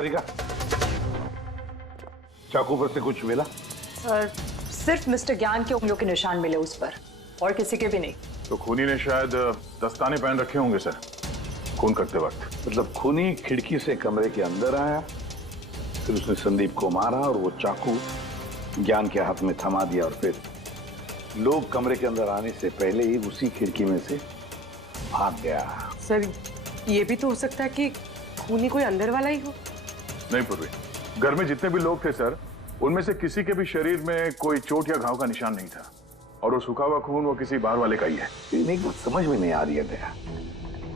सारिका, चाकू पर से कुछ मिला? सर सिर्फ मिस्टर ज्ञान के उंगलियों के निशान मिले उस पर, और किसी के भी नहीं। तो खूनी ने शायद दस्ताने पहन रखे होंगे सर, खून करते वक्त। मतलब खूनी खिड़की से कमरे के अंदर आया, फिर उसने संदीप को मारा और वो चाकू ज्ञान के हाथ में थमा दिया, और फिर लोग कमरे के अंदर आने से पहले ही उसी खिड़की में से भाग गया। सर ये भी तो हो सकता है कि खूनी कोई अंदर वाला ही हो। नहीं पूर्वी, घर में जितने भी लोग थे सर, उनमें से किसी के भी शरीर में कोई चोट या घाव का निशान नहीं था, और वो सूखा हुआ खून वो किसी बाहर वाले का ही है। लेकिन एक बात समझ में नहीं आ रही है दया,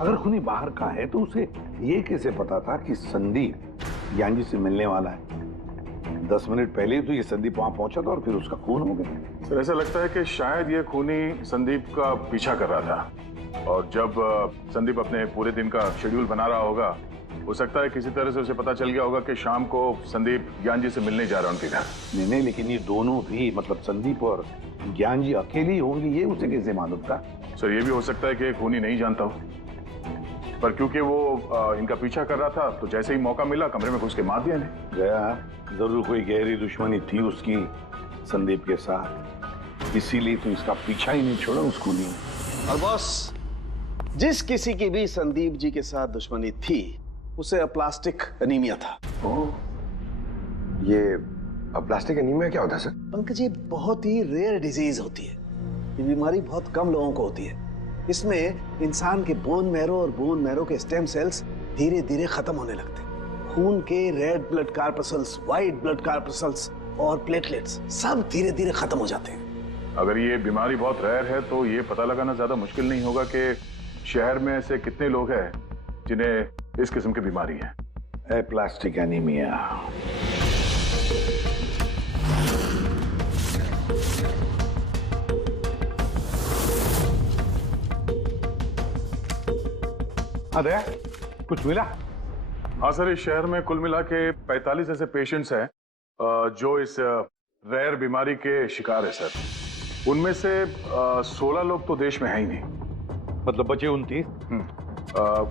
अगर खूनी बाहर का है तो उसे ये कैसे पता था कि संदीप ज्ञान जी से मिलने वाला है? 10 मिनट पहले ही तो ये संदीप वहां पहुंचा था और फिर उसका खून हो गया। सर ऐसा लगता है कि शायद ये खूनी संदीप का पीछा कर रहा था, और जब संदीप अपने पूरे दिन का शेड्यूल बना रहा होगा, हो सकता है किसी तरह से उसे पता चल गया होगा कि शाम को संदीप ज्ञान जी से मिलने जा रहा है उनके घर। नहीं, लेकिन ये दोनों भी, मतलब संदीप और ज्ञान जी अकेले होंगे, ये उसे कैसे मालूम था? सर ये भी हो सकता है कि खूनी नहीं जानता हो, पर क्योंकि वो इनका पीछा कर रहा था, तो जैसे ही मौका मिला कमरे में घुस के मार दिया इन्हें। गया, जरूर कोई गहरी दुश्मनी थी उसकी संदीप के साथ, इसीलिए तो इसका पीछा ही नहीं छोड़ा उस खूनी ने। और बॉस, जिस किसी की भी संदीप जी के साथ दुश्मनी थी, उसे अप्लास्टिक एनीमिया था। ये अप्लास्टिक एनीमिया क्या होता है सर? पंकज, ये बहुत ही रेयर डिजीज होती है। ये बीमारी बहुत कम लोगों को होती है। इसमें इंसान के बोन मैरो और बोन मैरो के स्टेम सेल्स धीरे धीरे खत्म होने लगते हैं। खून के red blood corpuscles, white blood corpuscles और प्लेटलेट्स सब धीरे धीरे खत्म हो जाते हैं। अगर ये बीमारी बहुत रेयर है तो ये पता लगाना ज्यादा मुश्किल नहीं होगा कि शहर में ऐसे कितने लोग हैं जिन्हें इस किस्म की बीमारी है। Aplastic anaemia. अरे कुछ मिला? हाँ सर, इस शहर में कुल मिला के 45 ऐसे पेशेंट्स हैं जो इस रेयर बीमारी के शिकार है सर। उनमें से 16 लोग तो देश में है ही नहीं, मतलब बचे 29।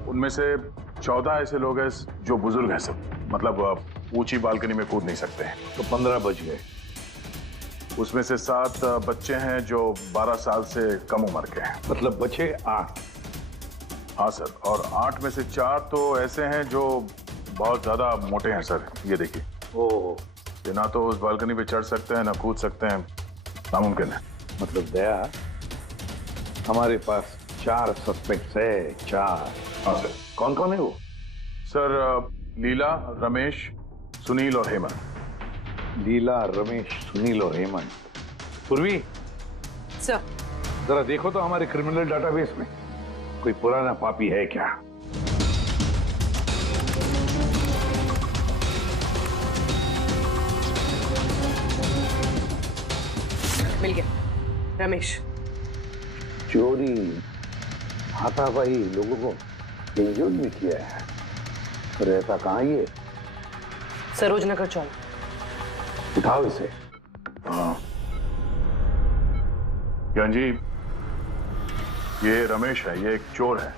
उनमें से 14 ऐसे लोग हैं जो बुजुर्ग हैं सब, मतलब ऊंची बालकनी में कूद नहीं सकते हैं। तो 15 बच गए। उसमें से 7 बच्चे हैं जो 12 साल से कम उम्र के हैं। मतलब बचे 8। हाँ सर, और 8 में से 4 तो ऐसे हैं जो बहुत ज्यादा मोटे हैं सर। ये देखिए, ओह, ये ना तो उस बालकनी पे चढ़ सकते हैं ना कूद सकते हैं, नामुमकिन है। मतलब दया, हमारे पास 4 सस्पेक्ट्स है। 4? हाँ सर। कौन कौन है वो? सर लीला, रमेश, सुनील और हेमंत। लीला, रमेश, सुनील और हेमंत। पूर्वी सर, जरा देखो तो हमारे क्रिमिनल डाटाबेस में कोई पुराना पापी है क्या? मिल गया, रमेश। चोरी, हाथापाई, लोगों को इंजर्ड भी किया है। तो रहता कहाँ ये? सरोज नगर चौक। उठाओ इसे। हाँ ज्ञान जी, ये रमेश है, ये एक चोर है।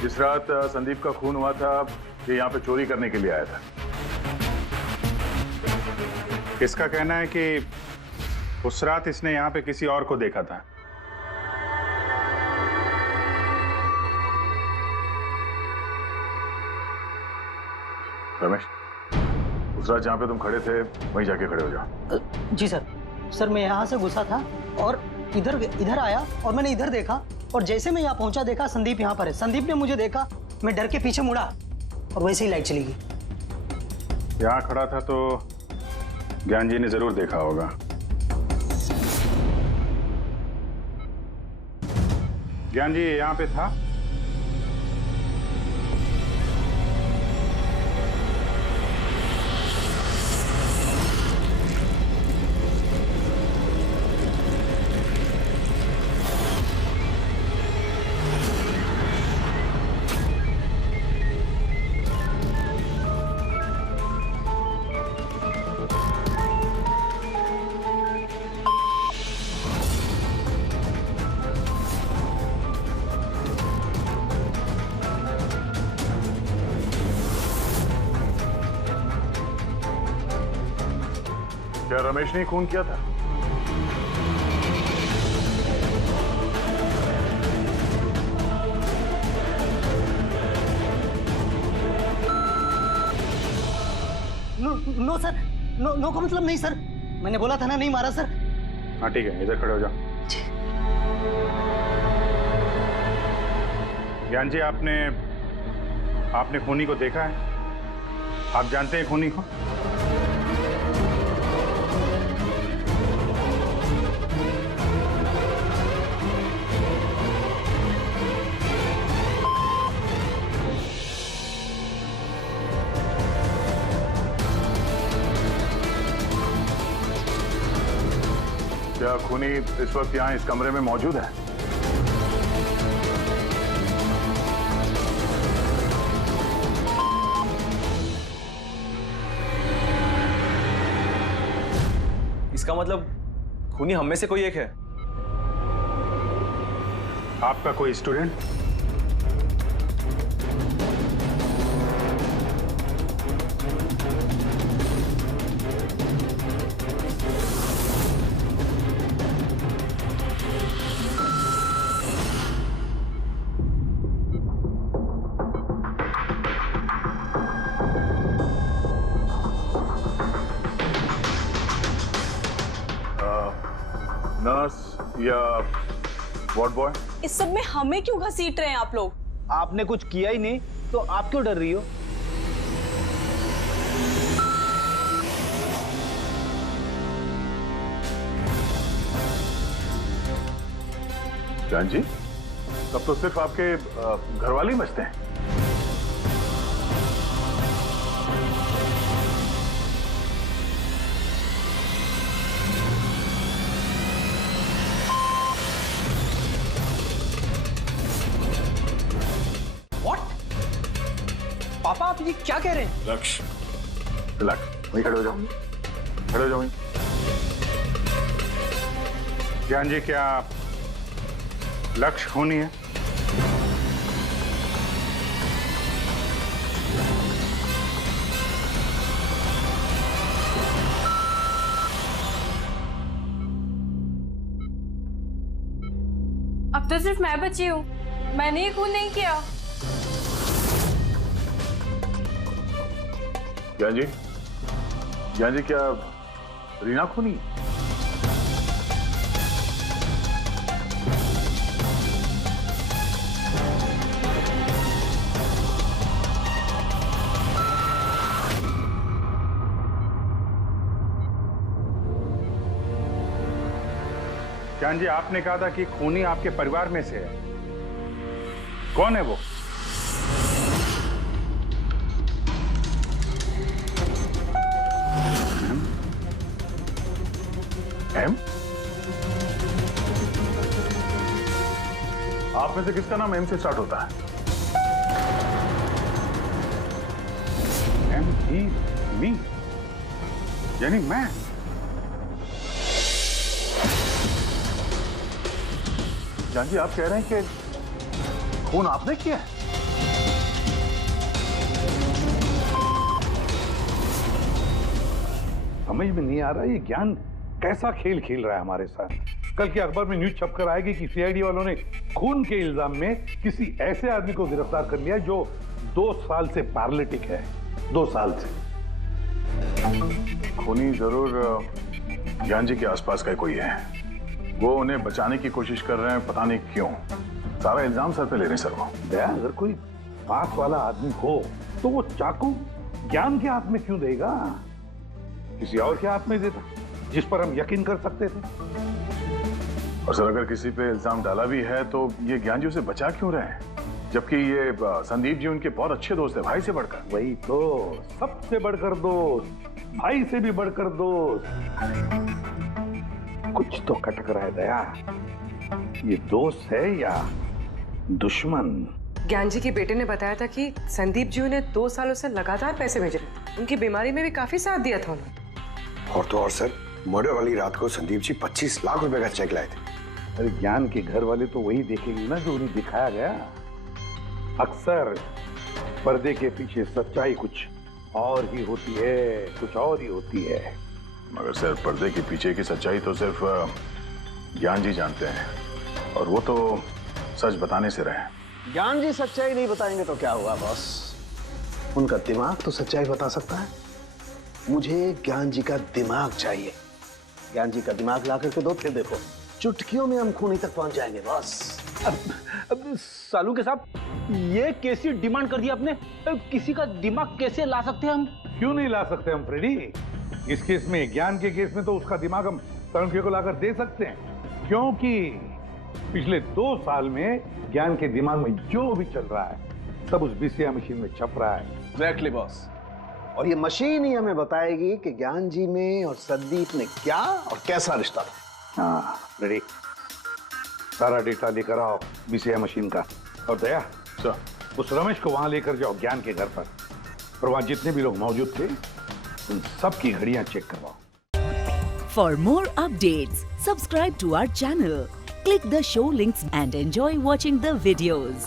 जिस रात संदीप का खून हुआ था, ये यहाँ पे चोरी करने के लिए आया था। इसका कहना है कि उस रात इसने यहाँ पे किसी और को देखा था। रमेश, उस रात जहाँ पे तुम खड़े थे वहीं जाके खड़े हो जाओ। जी सर। सर मैं यहाँ से घुसा था और इधर आया और मैंने इधर देखा, और जैसे मैं यहाँ पहुंचा देखा संदीप यहाँ पर है। संदीप ने मुझे देखा, मैं डर के पीछे मुड़ा और वैसे ही लाइट चली गई। यहाँ खड़ा था तो ज्ञान जी ने जरूर देखा होगा। ज्ञान जी यहाँ पे था? क्या रमेश ने खून किया था? नो सर, नो का मतलब नहीं सर, मैंने बोला था ना नहीं मारा सर। हाँ ठीक है, इधर खड़े हो जाओ। ज्ञान जी, आपने खूनी को देखा है? आप जानते हैं खूनी को? क्या खूनी इस वक्त यहाँ इस कमरे में मौजूद है? इसका मतलब खूनी हम में से कोई एक है। आपका कोई स्टूडेंट? नर्स या वार्ड बॉय? इस सब में हमें क्यों घसीट रहे हैं आप लोग? आपने कुछ किया ही नहीं तो आप क्यों डर रही हो? जान जी, तब तो सिर्फ आपके घर वाले ही बचते हैं। पापा आप ये क्या कह रहे हैं? लक्ष्य, रिलैक्स, वहीं खड़े हो जाओ, खड़े हो जाओ वहीं। ज्ञान जी, क्या लक्ष्य खूनी है? अब तो सिर्फ मैं बची हूँ, मैंने ये खून नहीं किया। ज्ञान जी क्या रीना खूनी? ज्ञान जी, आपने कहा था कि खूनी आपके परिवार में से है। कौन है वो? एम? आप में से किसका नाम एम से स्टार्ट होता है? एम ही मी, यानी मैं। जान जी, आप कह रहे हैं कि खून आपने किया है? समझ में नहीं आ रहा ये ज्ञान कैसा खेल खेल रहा है हमारे साथ। कल के अखबार में न्यूज छपकर आएगी कि सीआईडी वालों ने खून के इल्जाम में किसी ऐसे आदमी को गिरफ्तार कर लिया जो 2 साल से पैरालिटिक है। 2 साल से। खूनी जरूर ज्ञान जी के आसपास का कोई है। वो उन्हें बचाने की कोशिश कर रहे हैं, पता नहीं क्यों। सारा इल्जाम सर पे ले रहे हैं सर वो। दया, अगर कोई पास वाला आदमी हो तो वो चाकू ज्ञान के हाथ में क्यों देगा? किसी और के हाथ में देता जिस पर हम यकीन कर सकते थे। और सर, अगर किसी पे इल्जाम डाला भी है तो ये ज्ञान जी उसे बचा क्यों रहे हैं, जबकि ये संदीप जी उनके बहुत अच्छे दोस्त है, भाई से बढ़कर। वही तो, सबसे बढ़कर दोस्त, भाई से भी बढ़कर दोस्त। कुछ तो खटक रहा है दया। ये दोस्त है या दुश्मन? ज्ञान जी के बेटे ने बताया था कि संदीप जी उन्हें 2 सालों से लगातार पैसे भेज रहे थे। उनकी बीमारी में भी काफी साथ दिया था उन्होंने। और तो और सर, मर्डर वाली रात को संदीप जी 25 लाख रुपए का चेक लाए थे। अरे ज्ञान के घर वाले तो वही देखेंगे ना जो उन्हें दिखाया गया। अक्सर पर्दे के पीछे सच्चाई कुछ और ही होती है, कुछ और ही होती है। मगर सर, पर्दे के पीछे की सच्चाई तो सिर्फ ज्ञान जी जानते हैं, और वो तो सच बताने से रहे। ज्ञान जी सच्चाई नहीं बताएंगे तो क्या हुआ बॉस? उनका दिमाग तो सच्चाई बता सकता है। मुझे ज्ञान जी का दिमाग चाहिए। ज्ञान जी का दिमाग ला करके दो, फिर देखो चुटकियों में हम खूनी तक पहुंच जाएंगे बॉस। अब सालू के साहब, ये कैसी डिमांड कर दी आपने? किसी का दिमाग कैसे ला सकते हैं हम? क्यों नहीं ला सकते हम फ्रेडी? इस केस में, ज्ञान के केस में तो उसका दिमाग हम तरुण को लाकर दे सकते हैं, क्योंकि पिछले 2 साल में ज्ञान के दिमाग में जो भी चल रहा है सब उस बीसीआई मशीन में छप रहा है। Exactly boss. और ये मशीन ही हमें बताएगी कि ज्ञान जी में और संदीप में क्या और कैसा रिश्ता था। हाँ रेडी, सारा डेटा लेकर आओ बीसीआई मशीन का। और दया सर, उस रमेश को वहां लेकर जाओ ज्ञान के घर पर, और वहां जितने भी लोग मौजूद थे उन सबकी घड़ियां चेक करवाओ। For more updates, subscribe to our channel, click the show links and enjoy watching the videos.